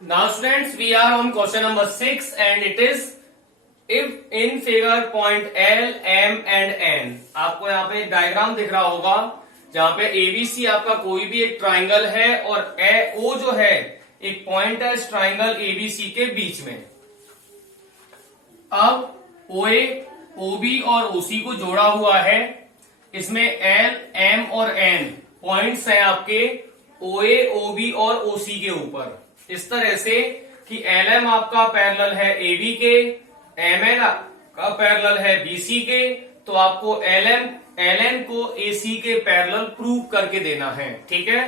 Now students, we are on question number 6 and it is if in figure point L, M and N। आपको यहाँ पे एक diagram दिख रहा होगा जहाँ पे ABC आपका कोई भी एक ट्राइंगल है और O जो है एक पॉइंट है इस ट्राइंगल ABC के बीच में। अब OA, OB और OC को जोड़ा हुआ है। इसमें L, M और N पॉइंट्स हैं आपके OA, OB और OC के ऊपर, इस तरह से कि LM आपका पैरेलल है AB के, MN का पैरेलल है BC के, तो आपको LN को AC के पैरेलल प्रूव करके देना है। ठीक है,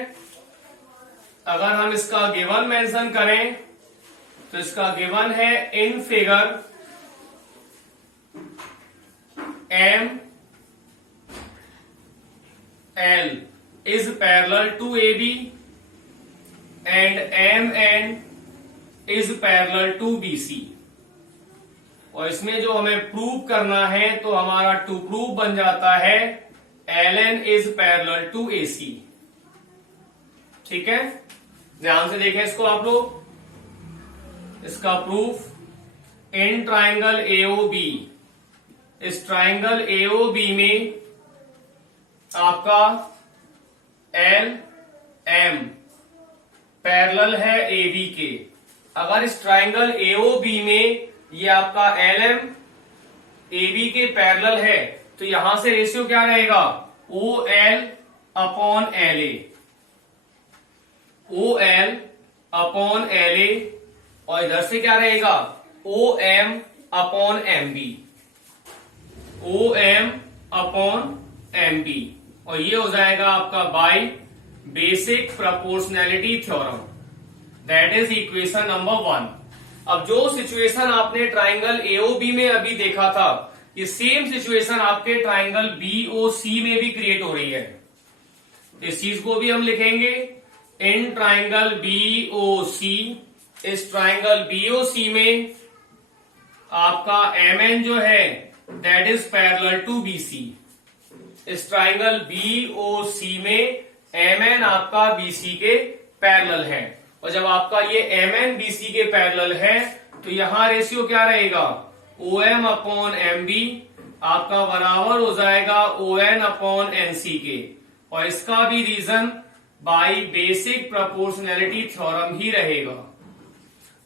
अगर हम इसका गिवन मेंशन करें तो इसका गिवन है in figure M L is parallel to AB and MN is parallel to BC। और इसमें जो हमें प्रूव करना है तो हमारा टू प्रूव बन जाता है LN is parallel to AC। ठीक है, ध्यान से देखें इसको आप लोग। इसका प्रूफ इन ट्राइंगल AOB, इस ट्राइंगल AOB में आपका L M पैरेलल है AB के। अगर इस ट्राइंगल AOB में ये आपका LM AB के पैरेलल है तो यहां से रेशियो क्या रहेगा, OL upon LA, OL upon LA, और इधर से क्या रहेगा OM upon MB, OM upon MB, और ये हो जाएगा आपका by basic proportionality theorem, that is equation number 1। अब जो सिचुएशन आपने ट्राइंगल AOB में अभी देखा था, ये सेम सिचुएशन आपके ट्राइंगल BOC में भी क्रिएट हो रही है। इस चीज को भी हम लिखेंगे इन ट्राइंगल BOC, इस ट्राइंगल BOC में आपका MN जो है that is parallel to BC। इस ट्राइंगल BOC में MN आपका BC के पैरेलल है, और जब आपका ये MN BC के पैरेलल है तो यहां रेशियो क्या रहेगा, OM अपॉन MB आपका बराबर हो जाएगा ON अपॉन NC के, और इसका भी reason by basic proportionality theorem ही रहेगा।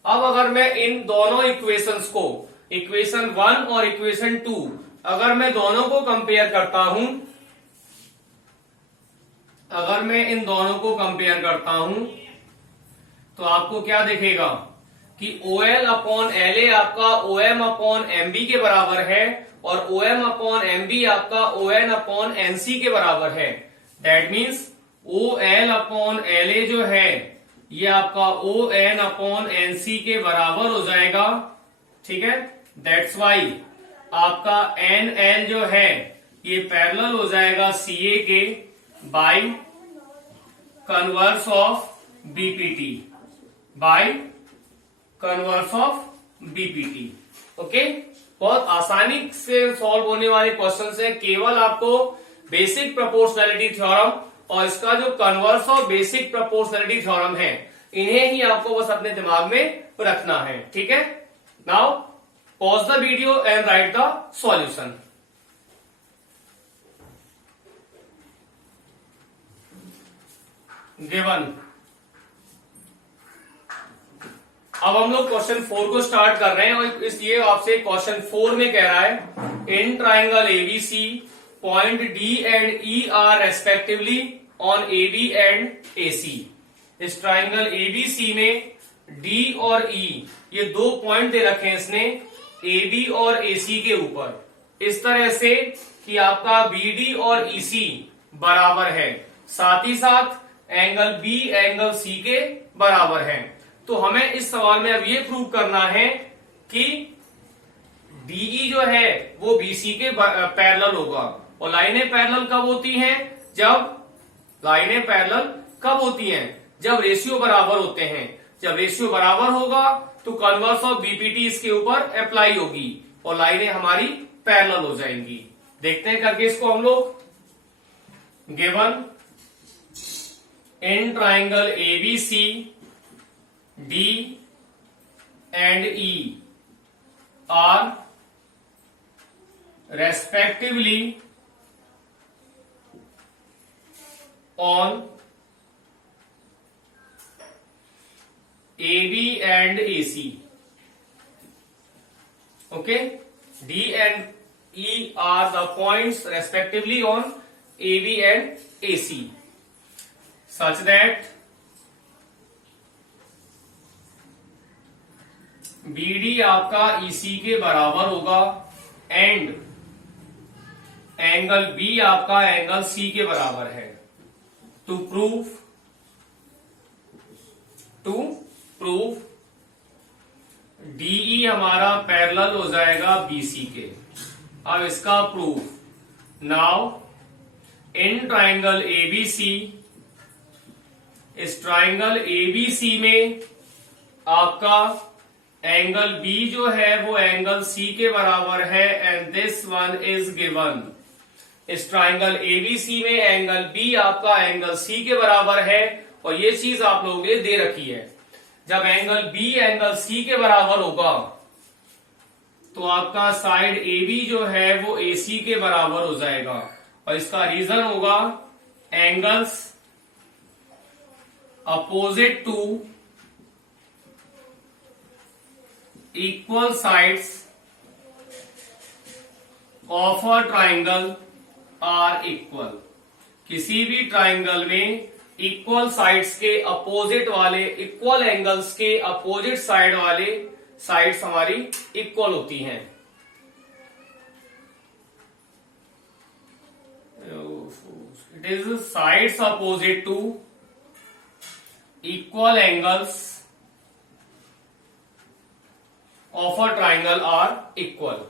अब अगर मैं इन दोनों इक्वेशंस को, इक्वेशन 1 और इक्वेशन 2, अगर मैं दोनों को कंपेयर करता हूं, अगर मैं इन दोनों को कंपेयर करता हूं तो आपको क्या दिखेगा कि OL अपॉन LA आपका OM अपॉन MB के बराबर है और OM अपॉन MB आपका ON अपॉन NC के बराबर है। That means OL upon LA जो है ये आपका ON अपॉन NC के बराबर हो जाएगा। ठीक है, दैट्स वाई आपका NL जो है ये पैरेलल हो जाएगा CA के bye converse of BPT, bye converse of BPT। Okay, बहुत आसानी से सॉल्व होने वाले क्वेश्चन हैं। केवल आपको बेसिक प्रोपोर्शनैलिटी थ्योरम और इसका जो converse of basic proportionality theorem है, इन्हें ही आपको बस अपने दिमाग में रखना है। ठीक है, now pause the video and write the solution. Given, अब हम लोग क्वेश्चन 4 को स्टार्ट कर रहे हैं और इसलिए आपसे क्वेश्चन 4 में कह रहा है in triangle ABC point D and E are respectively on AB and AC। इस ट्राइंगल ABC में D और E ये दो पॉइंट दे रखे हैं इसने AB और AC के ऊपर, इस तरह से कि आपका BD और EC बराबर है, साथ ही साथ एंगल B एंगल C के बराबर है। तो हमें इस सवाल में अब ये प्रूव करना है कि DE जो है वो BC के पैरेलल होगा। और लाइनें पैरेलल कब होती हैं, जब जब रेशियो बराबर होते हैं। जब रेशियो बराबर होगा तो कन्वर्स ऑफ BPT इसके ऊपर अप्लाई होगी और लाइनें हमारी पैरेलल हो जाएंगी। देखते हैं करके इसको हम लोग। Given in triangle ABC D and E R respectively on AB and AC. Okay, D and E are the points respectively on AB and AC, such that BD आपका EC के बराबर होगा एंड एंगल बी आपका angle C के बराबर है। To prove DE हमारा parallel हो जाएगा बीसी के। अब इसका proof, now in triangle ABC, इस ट्राइंगल एबीसी में आपका एंगल बी जो है वो एंगल सी के बराबर है and this one is given. इस ट्राइंगल एबीसी में एंगल बी आपका एंगल सी के बराबर है और ये चीज आप लोगों के लिए दे रखी है। जब एंगल बी एंगल सी के बराबर होगा तो आपका साइड एबी जो है वो एसी के बराबर हो जाएगा और इसका रीजन होगा angles opposite to equal sides of a triangle are equal. किसी भी ट्राइंगल में इक्वल साइड्स के अपोजिट वाले, इक्वल एंगल्स के अपोजिट साइड वाले साइड्स हमारी इक्वल होती हैं। It is sides opposite to equal angles of a triangle are equal.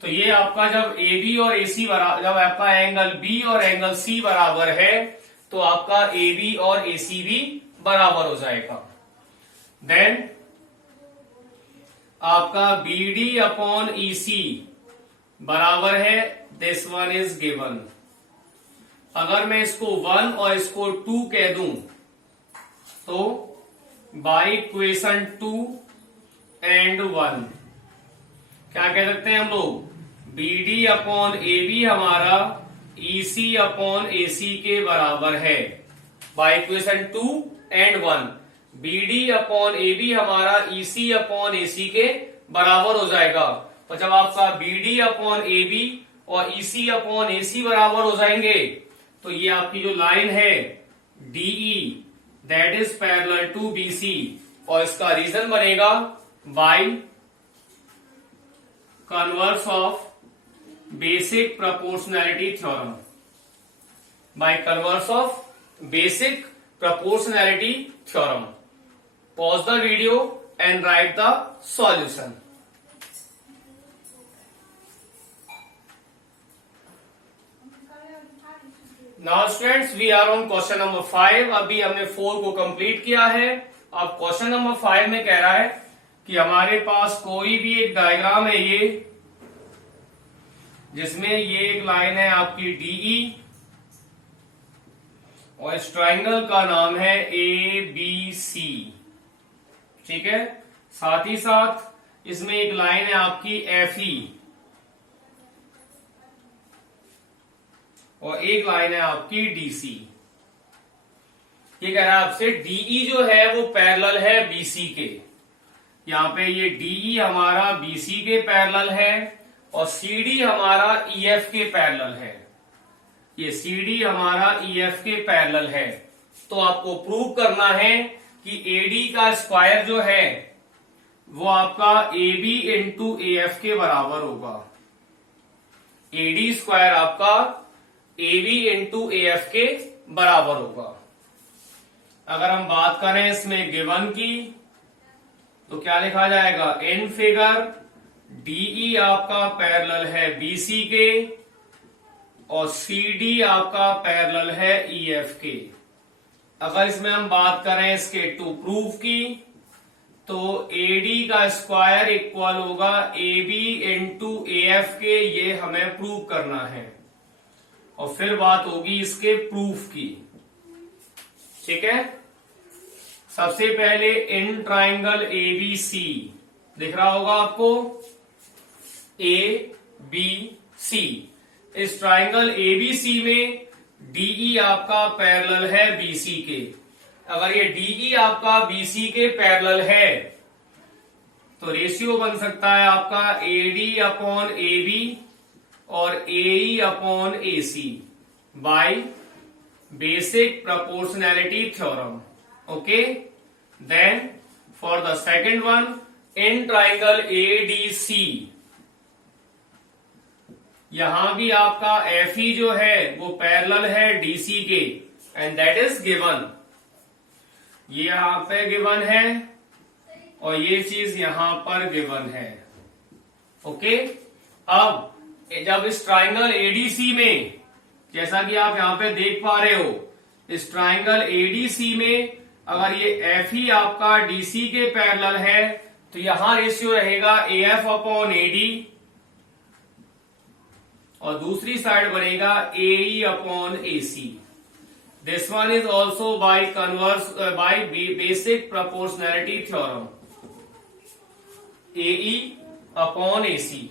तो ये आपका जब ए बी और ए सी बराबर, जब आपका एंगल बी और एंगल सी बराबर है तो आपका ए बी और ए सी भी बराबर हो जाएगा। देन आपका बी डी अपॉन ई सी बराबर है, दिस वन इज गिवन। अगर मैं इसको 1 और इसको 2 कह दूं तो बाई इक्वेशन 2 एंड 1 क्या कह सकते हैं हम लोग, B D upon A B हमारा E C upon A C के बराबर है। By equation 2 and 1 B D upon A B हमारा E C upon A C के बराबर हो जाएगा। और जब आपका B D upon A B और ई सी अपॉन ए सी बराबर हो जाएंगे तो ये आपकी जो लाइन है D E that is parallel to B C और इसका रीजन बनेगा by converse of basic proportionality theorem. By converse of basic proportionality theorem. Pause the video and write the solution. Now students we are on question number 5। अभी हमने 4 को complete किया है। अब question number 5 में कह रहा है कि हमारे पास कोई भी एक डायग्राम है ये, जिसमें ये एक लाइन है आपकी डीई और इस ट्राइंगल का नाम है ए बी सी। ठीक है, साथ ही साथ इसमें एक लाइन है आपकी एफ ई और एक लाइन है आपकी डीसी। ये कह रहा है आपसे डीई जो है वो पैरेलल है बीसी के। यहां पे ये डीई हमारा बीसी के पैरेलल है और सीडी हमारा ईएफ के पैरेलल है। ये सीडी हमारा ईएफ के पैरेलल है। तो आपको प्रूव करना है कि एडी का स्क्वायर जो है वो आपका A B into A F के बराबर होगा। एडी स्क्वायर आपका A B into A F के बराबर होगा। अगर हम बात करें इसमें गिवन की तो क्या लिखा जाएगा, इन फिगर डीई आपका पैरेलल है बीसी के और सीडी आपका पैरेलल है ईएफ के। अगर इसमें हम बात करें इसके टू प्रूफ की तो एडी का स्क्वायर इक्वल होगा A B into A F के। ये हमें प्रूव करना है और फिर बात होगी इसके प्रूफ की। ठीक है, सबसे पहले इन ट्राइंगल ABC दिख रहा होगा आपको, ABC। इस ट्राइंगल ABC में DE आपका पैरेलल है BC के। अगर ये DE आपका BC के पैरेलल है तो रेशियो बन सकता है आपका AD अपॉन AB और AE upon AC by basic proportionality theorem. Okay, then for the second one in triangle ADC, यहां भी आपका FE जो है वो पैरेलल है DC के, एंड दैट इज गिवन। ये यहां पे गिवन है और ये चीज यहां पर गिवन है। ओके, अब जब इस ट्राइंगल ADC में, जैसा कि आप यहां पे देख पा रहे हो, इस ट्राइंगल ADC में अगर ये FE आपका DC के पैरेलल है तो यहां रेशियो रहेगा AF अपॉन AD और दूसरी साइड बनेगा AE upon AC। This one is also by converse by basic proportionality theorem, AE upon AC।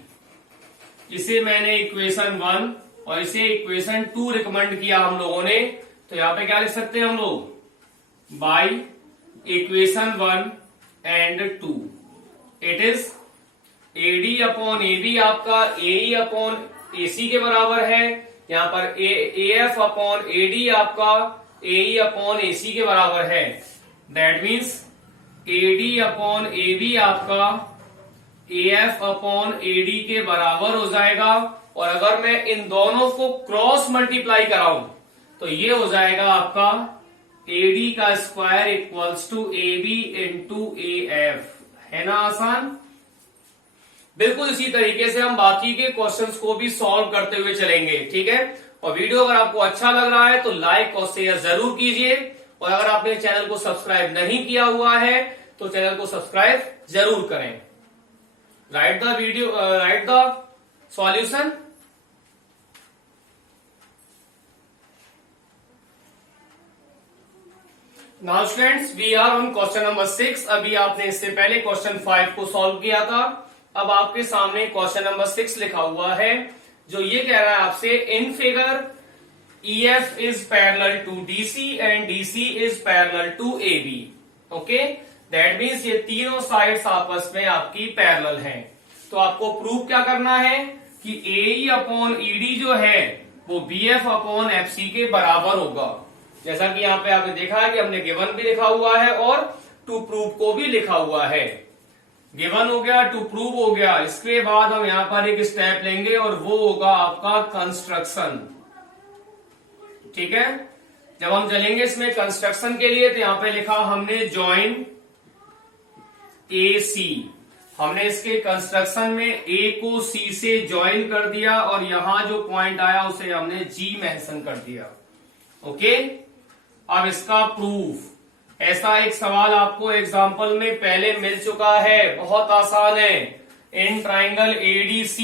इसे मैंने इक्वेशन 1 और इसे इक्वेशन 2 रिकमेंड किया हम लोगों ने, तो यहां पे क्या लिख सकते हैं हम लोग, bye equation 1 and 2 it is AD upon AB आपका AE अपॉन AC के बराबर है। यहां पर AF अपॉन AD आपका AE अपॉन AC के बराबर है। That means AD upon AB आपका AF अपॉन AD के बराबर हो जाएगा। और अगर मैं इन दोनों को क्रॉस मल्टीप्लाई कराऊं तो ये हो जाएगा आपका AD का square equals to AB into AF। है ना आसान? बिल्कुल इसी तरीके से हम बाकी के क्वेश्चंस को भी सॉल्व करते हुए चलेंगे, ठीक है। और वीडियो अगर आपको अच्छा लग रहा है तो लाइक और शेयर जरूर कीजिए, और अगर आपने चैनल को सब्सक्राइब नहीं किया हुआ है तो चैनल को सब्सक्राइब जरूर करें। Write the solution. Now students, we are on question number 6। अभी आपने इससे पहले क्वेश्चन 5 को सॉल्व किया था। अब आपके सामने क्वेश्चन नंबर 6 लिखा हुआ है, जो ये कह रहा है आपसे, in figure EF is parallel to DC and DC is parallel to AB। Okay, that means ये तीनों साइड्स आपस में आपकी पैरेलल हैं। तो आपको प्रूव क्या करना है कि AE अपॉन ED जो है वो BF अपॉन FC के बराबर होगा। जैसा कि यहाँ पे आपने देखा है कि हमने गिवन भी लिखा हुआ है और टू प्रूव को भी लिखा हुआ है। गिवन हो गया, टू प्रूव हो गया। इसके बाद हम यहाँ पर एक स्टेप लेंगे और वो होगा आपका कंस्ट्रक्शन, ठीक है। जब हम चलेंगे इसमें कंस्ट्रक्शन के लिए तो यहाँ पे लिखा हमने जॉइन AC। हमने इसके कंस्ट्रक्शन में A को C से ज्वाइन कर दिया और यहां जो पॉइंट आया उसे हमने G मेंशन कर दिया। ओके, अब इसका प्रूफ, ऐसा एक सवाल आपको एग्जाम्पल में पहले मिल चुका है, बहुत आसान है। इन ट्राइंगल ADC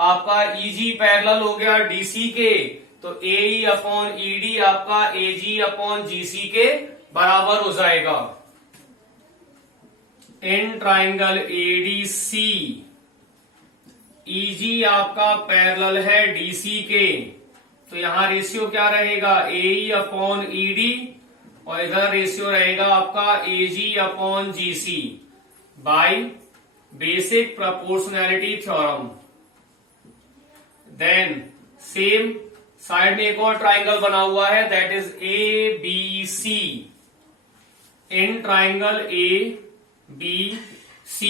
आपका EG पैरेलल हो गया DC के, तो AE अपॉन ED आपका AG अपॉन GC के बराबर हो जाएगा। इन ट्राइंगल ADC EG आपका पैरेलल है DC के, तो यहां रेशियो क्या रहेगा, AE अपॉन ED, और इधर रेशियो रहेगा आपका AG upon GC by basic proportionality theorem. Then same side में एक और ट्राइंगल बना हुआ है, that is ABC। In triangle ABC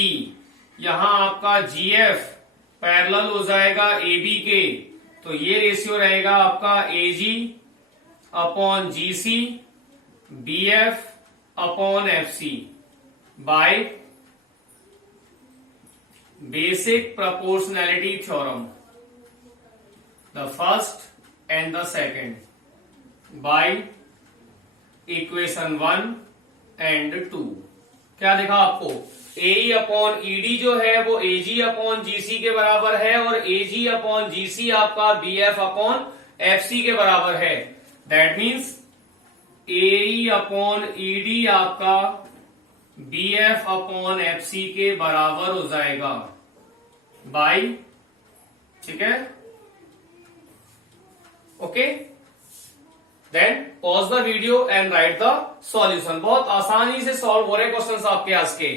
यहां आपका GF पैरेलल हो जाएगा AB के, तो ये रेशियो रहेगा आपका AG upon GC BF upon FC by basic proportionality theorem, the first and the second by equation 1 and 2। क्या देखा आपको, AE अपॉन ED जो है वो AG अपॉन GC के बराबर है और AG अपॉन GC आपका BF अपॉन FC के बराबर है। That means AE upon ED आपका BF अपॉन FC के बराबर हो जाएगा बाई, ठीक है, okay. Then pause the video and write the solution. बहुत आसानी से सॉल्व हो रहे क्वेश्चंस आपके आज के।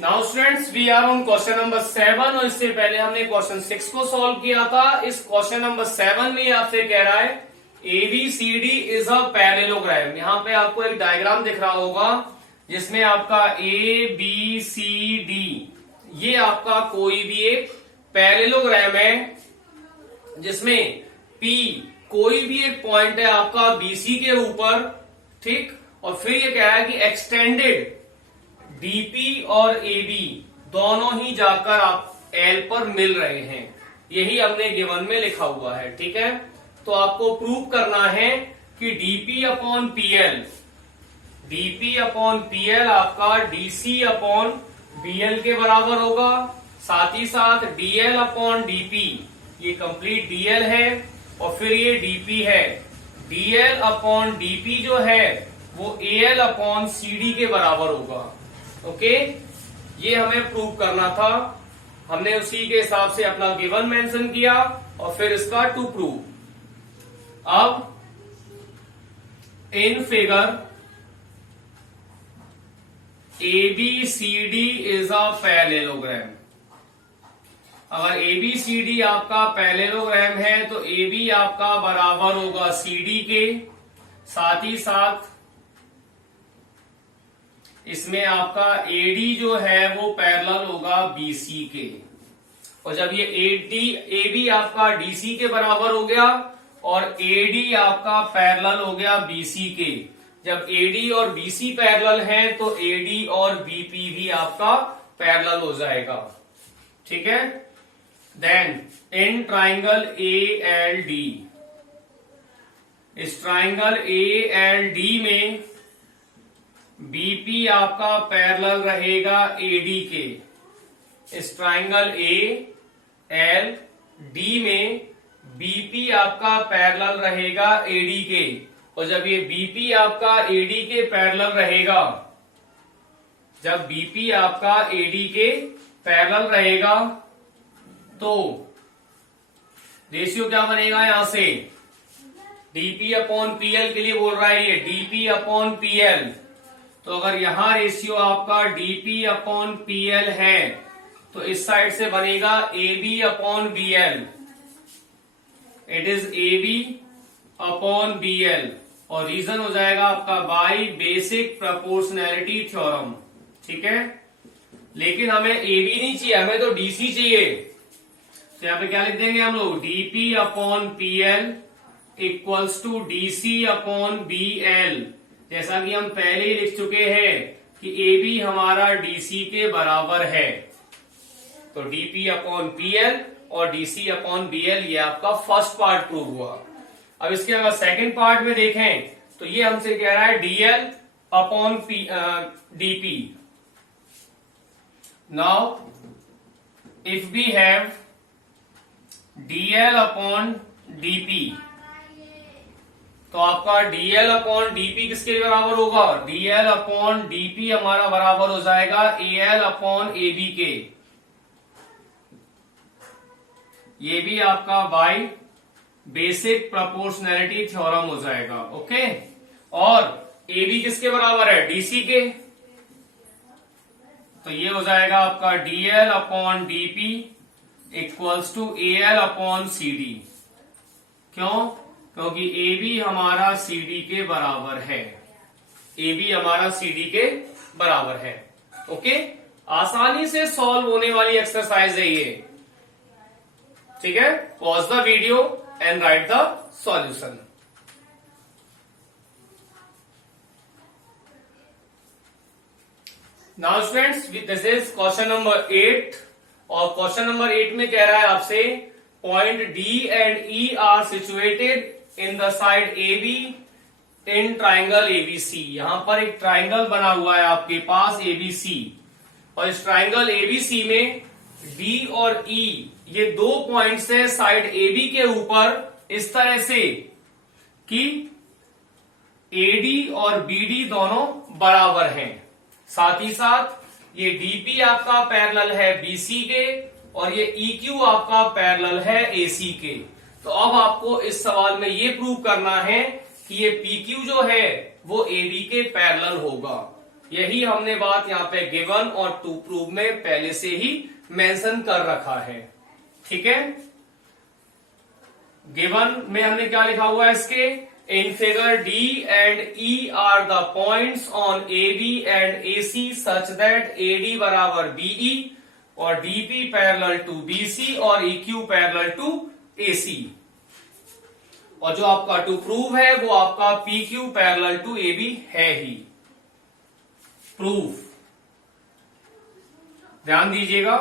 Now students we are on question number 7 और इससे पहले हमने क्वेश्चन 6 को सॉल्व किया था। इस क्वेश्चन नंबर 7 में आपसे कह रहा है ABCD इज अ पैरेललोग्राम। यहां पे आपको एक डायग्राम दिख रहा होगा जिसमें आपका ABCD ये आपका कोई भी एक पैरेललोग्राम है जिसमें P कोई भी एक पॉइंट है आपका BC के ऊपर, ठीक। और फिर ये कह रहा है कि एक्सटेंडेड DP और AB दोनों ही जाकर आप L पर मिल रहे हैं। यही हमने गिवन में लिखा हुआ है, ठीक है। तो आपको प्रूव करना है कि DP अपॉन PL आपका DC अपॉन BL के बराबर होगा। साथ ही साथ DL अपॉन DP ये कंप्लीट DL है और फिर ये DP है। DL अपॉन DP जो है वो AL अपॉन CD के बराबर होगा, ओके। ये हमें प्रूव करना था। हमने उसी के हिसाब से अपना गिवन मेंशन किया और फिर इसका टू प्रूव। अब in figure ABCD is a parallelogram. अगर ABCD आपका पैरेललोग्राम है तो AB आपका बराबर होगा CD के, साथ ही साथ इसमें आपका AD जो है वो पैरेलल होगा BC के। और जब ये AB आपका DC के बराबर हो गया और AD आपका पैरेलल हो गया BC के, जब AD और BC पैरेलल हैं तो AD और BP भी आपका पैरेलल हो जाएगा, ठीक है। देन इन ट्राइंगल ALD, इस ट्राइंगल ALD में BP आपका पैरेलल रहेगा AD के। इस ट्राइंगल ALD में BP आपका पैरेलल रहेगा AD के। और जब ये BP आपका AD के पैरेलल रहेगा, जब BP आपका AD के पैरेलल रहेगा तो रेशियो क्या बनेगा, यहां से DP अपॉन PL के लिए बोल रहा है ये DP अपॉन PL। तो अगर यहां रेशियो आपका DP अपॉन PL है तो इस साइड से बनेगा AB upon BL। It is AB upon BL और रीजन हो जाएगा आपका बाय बेसिक प्रोपोर्शनैलिटी थ्योरम, ठीक है। लेकिन हमें AB नहीं चाहिए, हमें तो DC चाहिए। तो यहां पे क्या लिख देंगे हम लोग, DP upon PL equals to DC upon BL। जैसा कि हम पहले ही लिख चुके हैं कि AB हमारा DC के बराबर है। तो DP अपॉन PL और DC अपॉन BL ये आपका फर्स्ट पार्ट प्रूव हुआ। अब इसके अगर सेकंड पार्ट में देखें तो ये हमसे कह रहा है DL upon DP। Now if we have DL upon DP तो आपका DL अपॉन DP किसके बराबर होगा, DL अपॉन DP हमारा बराबर हो जाएगा AL अपॉन AB के। ये भी आपका बाय बेसिक प्रोपोर्शनैलिटी थ्योरम हो जाएगा, ओके। और AB किसके बराबर है, DC के। तो ये हो जाएगा आपका DL upon DP equals to AL upon CD। क्यों, क्योंकि AB हमारा CD के बराबर है, AB हमारा CD के बराबर है, ओके। आसानी से सॉल्व होने वाली एक्सरसाइज है ये, ठीक है। Pause the video and write the solution. Now students this is question number 8 और क्वेश्चन नंबर 8 में कह रहा है आपसे point D and E are situated in the side AB in triangle ABC। यहां पर एक ट्राइंगल बना हुआ है आपके पास ABC और इस ट्राइंगल ABC में D और E ये दो पॉइंट्स है साइड AB के ऊपर इस तरह से कि AD और BD दोनों बराबर हैं। साथ ही साथ ये DP आपका पैरेलल है BC के और ये EQ आपका पैरेलल है AC के। तो अब आपको इस सवाल में ये प्रूव करना है कि ये PQ जो है वो AB के पैरेलल होगा। यही हमने बात यहाँ पे गिवन और टू प्रूव में पहले से ही मेंशन कर रखा है। ठीक है, गिवन में हमने क्या लिखा हुआ है इसके, in figure D and E are the points on AB and AC such that AD बराबर BE और DP पैरेलल टू BC और EQ पैरेलल टू AC। और जो आपका टू प्रूव है वो आपका PQ पैरेलल टू AB है ही। प्रूफ ध्यान दीजिएगा,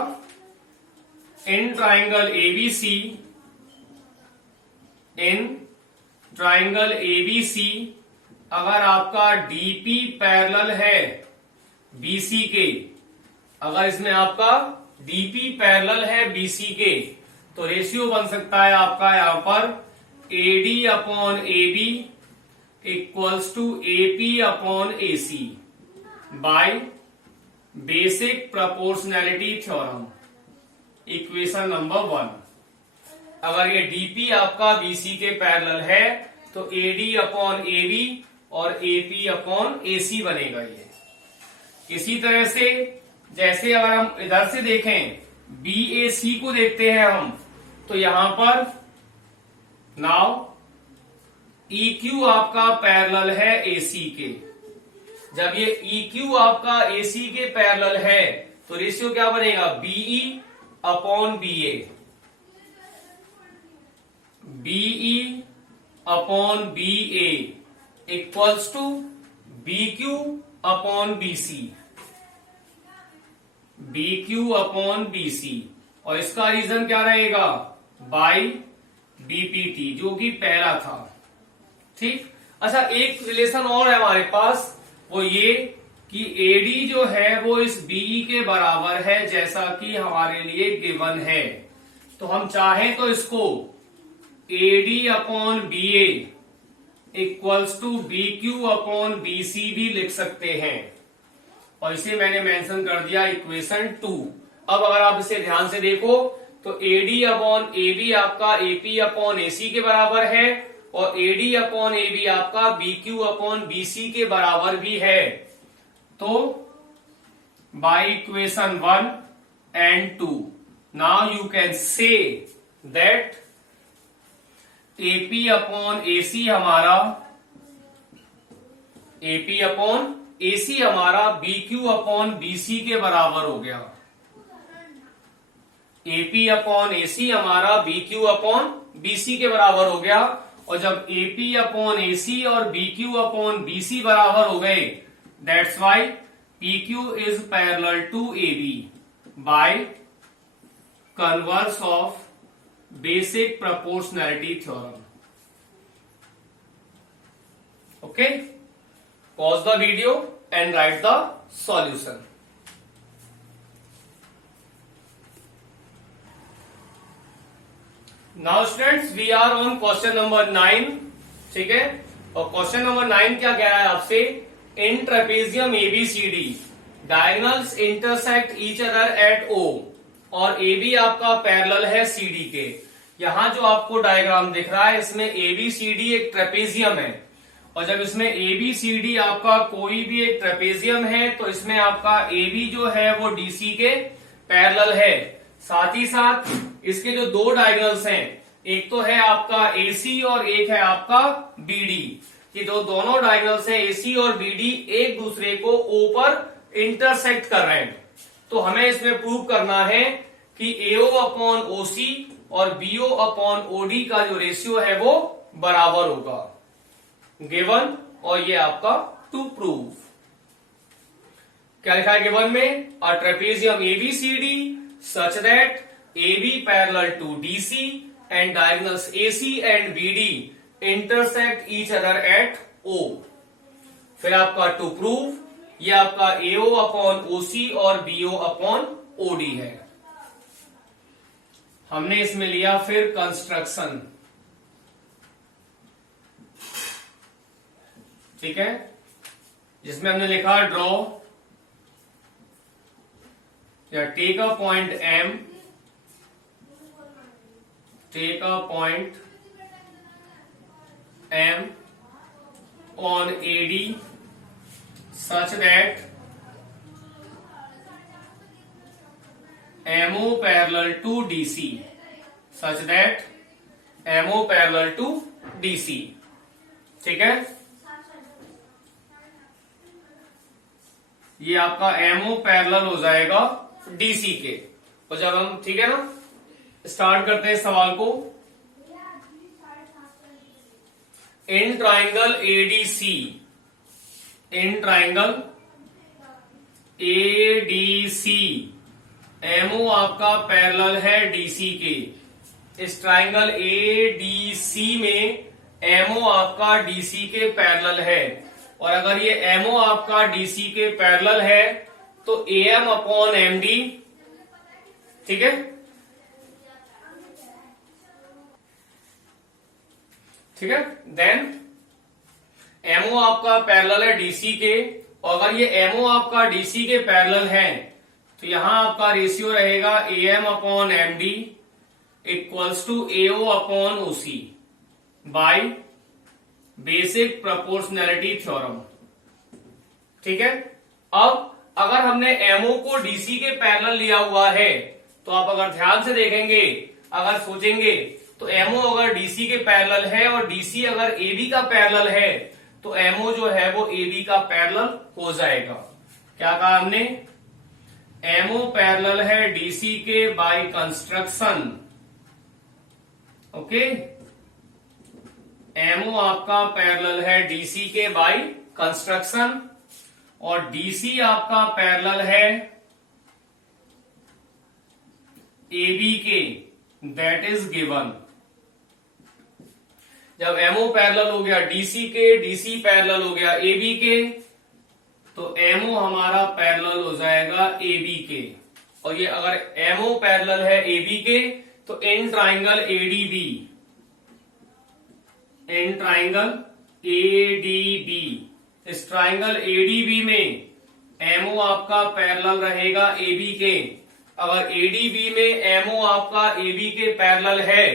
इन triangle ABC, in triangle ABC अगर आपका DP पैरेलल है BC के, अगर इसमें आपका DP पैरेलल है BC के, तो रेशियो बन सकता है आपका यहां पर AD upon AB equals to AP upon AC by basic proportionality theorem, equation number 1। अगर ये DP आपका BC के पैरेलल है तो AD अपॉन AB और AP अपॉन AC बनेगा ये। इसी तरह से जैसे अगर हम इधर से देखें BAC को देखते हैं हम, तो यहां पर नाउ EQ आपका पैरेलल है AC के। जब ये EQ आपका AC के पैरेलल है तो रेशियो क्या बनेगा, BE upon BA, BE upon BA equals to BQ upon BC, BQ upon BC। और इसका रीजन क्या रहेगा, बाई BPT, जो कि पहला था। ठीक, अच्छा एक रिलेशन और है हमारे पास, वो ये कि AD जो है वो इस BE के बराबर है जैसा कि हमारे लिए गिवन है। तो हम चाहें तो इसको AD upon BA equals to BQ upon BC भी लिख सकते हैं, और इसे मैंने मेंशन कर दिया इक्वेशन 2। अब अगर आप इसे ध्यान से देखो तो AD अपॉन AB आपका AP अपॉन AC के बराबर है और AD अपॉन AB आपका BQ अपॉन BC के बराबर भी है। तो bye equation 1 and 2 now you can say that AP upon AC हमारा, AP अपॉन AC हमारा BQ अपॉन BC के बराबर हो गया। AP अपॉन AC हमारा BQ अपॉन BC के बराबर हो गया। और जब AP अपॉन AC और BQ अपॉन BC बराबर हो गए, that's why PQ is parallel to AB by converse of basic proportionality theorem. Okay, pause the video and write the solution. Now students, we are on question number 9. ठीक है, और question number 9 क्या कह रहा है आपसे, in trapezium ABCD diagonals intersect each other at O और AB आपका पैरेलल है CD के। यहां जो आपको डायग्राम दिख रहा है इसमें ABCD एक ट्रेपेजियम है, और जब इसमें ABCD आपका कोई भी एक ट्रेपेजियम है तो इसमें आपका AB जो है वो DC के पैरेलल है। साथ ही साथ इसके जो दो डायगोनल्स हैं, एक तो है आपका AC और एक है आपका BD। ये दोनों डायगोनल्स हैं AC और BD एक दूसरे को O पर इंटरसेक्ट कर रहे हैं। तो हमें इसमें प्रूव करना है कि AO अपॉन OC और BO अपॉन OD का जो रेशियो है वो बराबर होगा। गिवन, और ये आपका टू प्रूव। क्या लिखा है गिवन में, a trapezium ABCD such that AB parallel to DC and diagonals AC and BD intersect each other at O। फिर आपका टू प्रूव, ये आपका AO अपॉन OC और BO अपॉन OD है। हमने इसमें लिया फिर कंस्ट्रक्शन, ठीक है, जिसमें हमने लिखा ड्रॉ या take a point M, take a point M on A D such that MO parallel to DC, such that MO parallel to DC, ठीक है। ये आपका MO पैरेलल हो जाएगा DC के। और जब हम, ठीक है ना, स्टार्ट करते हैं सवाल को। इन ट्राइंगल ADC, इन ट्राइंगल ADC MO आपका पैरेलल है DC के। इस ट्राइंगल ADC में MO आपका DC के पैरेलल है, और अगर ये MO आपका DC के पैरेलल है तो AM अपॉन MD, ठीक है, ठीक है। देन MO आपका पैरेलल है DC के, और अगर ये MO आपका DC के पैरेलल है तो यहां आपका रेशियो रहेगा AM upon MD equals to AO upon OC by basic proportionality theorem, ठीक है। अब अगर हमने MO को DC के पैरेलल लिया हुआ है तो आप अगर ध्यान से देखेंगे, अगर सोचेंगे, तो MO अगर DC के पैरेलल है और DC अगर AB का पैरेलल है तो MO जो है वो AB का पैरेलल हो जाएगा। क्या कहा हमने? MO पैरेलल है DC के बाय कंस्ट्रक्शन, ओके। MO आपका पैरेलल है DC के बाय कंस्ट्रक्शन, और DC आपका पैरेलल है AB के, दैट इज गिवन। जब MO पैरेलल हो गया DC के, DC पैरेलल हो गया AB के, तो MO हमारा पैरेलल हो जाएगा AB के। और ये अगर MO पैरेलल है AB के तो in triangle ADB, in triangle ADB, इस ट्राइंगल ADB में MO आपका पैरेलल रहेगा AB के। अगर ADB में MO आपका AB के पैरेलल है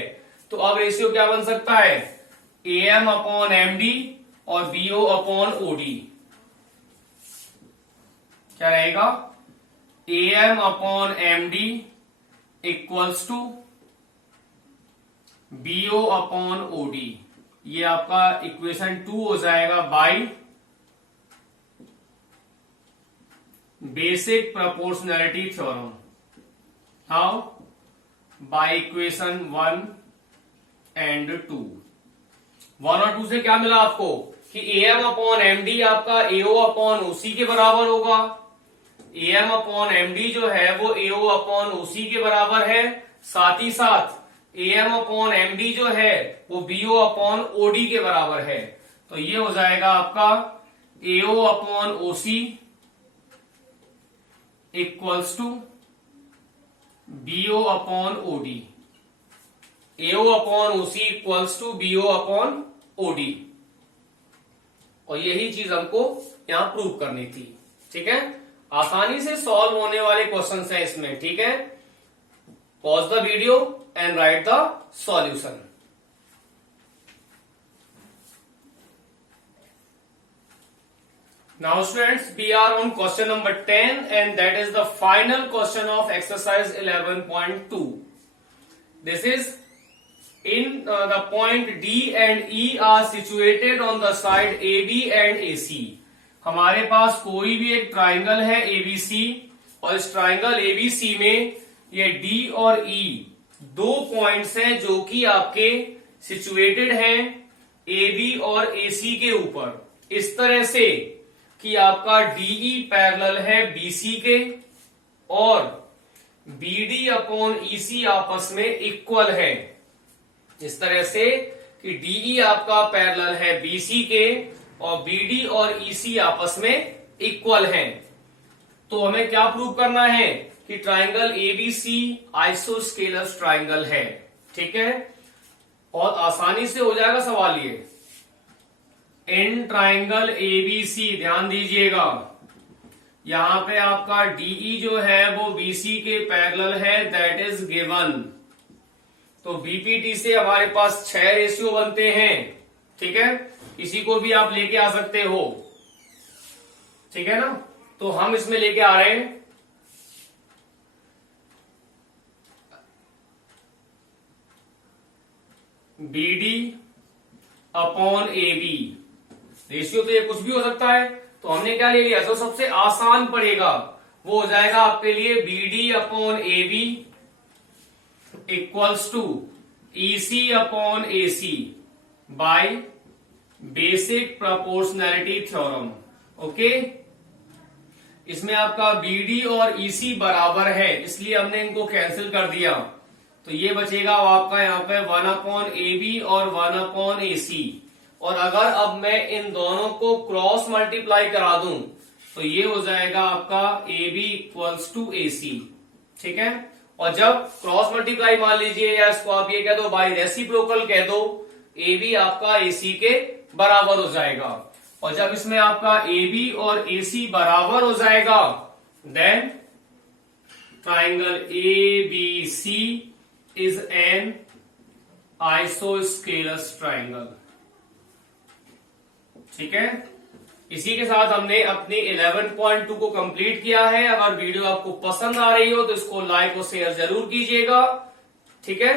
तो अब रेशियो क्या बन सकता है? AM अपॉन MD और BO अपॉन OD। क्या रहेगा? AM upon MD equals to BO upon OD। ये आपका इक्वेशन 2 हो जाएगा by basic proportionality theorem. How? By equation 1 and 2। 1 और 2 से क्या मिला आपको कि AM अपॉन MD आपका AO अपॉन OC के बराबर होगा। AM अपॉन MD जो है वो AO अपॉन OC के बराबर है, साथ ही साथ AM अपॉन MD जो है वो BO अपॉन OD के बराबर है। तो ये हो जाएगा आपका AO upon OC equals to BO upon OD। AO upon OC equals to BO upon OD। और यही चीज हमको यहां प्रूव करनी थी, ठीक है। आसानी से सॉल्व होने वाले क्वेश्चंस हैं इसमें, ठीक है। Pause the video and write the solution. Now students, we are on question number 10 and that is the final question of exercise 11.2. This is in the point D and E are situated on the side AB and AC. हमारे पास कोई भी एक triangle है ABC और इस triangle ABC में ये D और E दो पॉइंट्स हैं जो कि आपके सिचुएटेड हैं AB और AC के ऊपर, इस तरह से कि आपका DE पैरेलल है BC के और BD अपॉन EC आपस में इक्वल है। इस तरह से कि DE आपका पैरेलल है BC के और BD और EC आपस में इक्वल हैं। तो हमें क्या प्रूव करना है कि ट्राइंगल एबीसी आइसोस्केलस ट्राइंगल है। ठीक है, और आसानी से हो जाएगा सवाल ये। इन ट्राइंगल एबीसी, ध्यान दीजिएगा, यहां पे आपका डीई जो है वो बीसी के पैरेलल है, दैट इज गिवन। तो बीपीटी से हमारे पास 6 रेशियो बनते हैं। ठीक है, इसी को भी आप लेके आ सकते हो। ठीक है ना, तो हम इसमें लेके आ रहे हैं B D upon A B. Ratio तो ये कुछ भी हो सकता है, तो हमने क्या ले लिया, जो सबसे आसान पड़ेगा वो हो जाएगा आपके लिए B D upon A B equals to E C upon A C by basic proportionality theorem. Okay, इसमें आपका बीडी और ईसी बराबर है, इसलिए हमने इनको कैंसिल कर दिया। तो ये बचेगा आपका यहाँ पे 1 अपॉन ए बी और 1 अपॉन ए सी। और अगर अब मैं इन दोनों को क्रॉस मल्टीप्लाई करा दूं तो ये हो जाएगा आपका ए बी इक्वल्स टू ए सी। ठीक है, और जब क्रॉस मल्टीप्लाई मान लीजिए, या इसको आप ये कह दो बाई रेसिप्रोकल कह दो, ए बी आपका ए सी के बराबर हो जाएगा। और जब इसमें आपका ए बी और ए सी बराबर हो जाएगा, then triangle A B C is an isosceles triangle. ठीक है, इसी के साथ हमने अपनी 11.2 को कंप्लीट किया है। अगर वीडियो आपको पसंद आ रही हो तो इसको लाइक और शेयर जरूर कीजिएगा। ठीक है।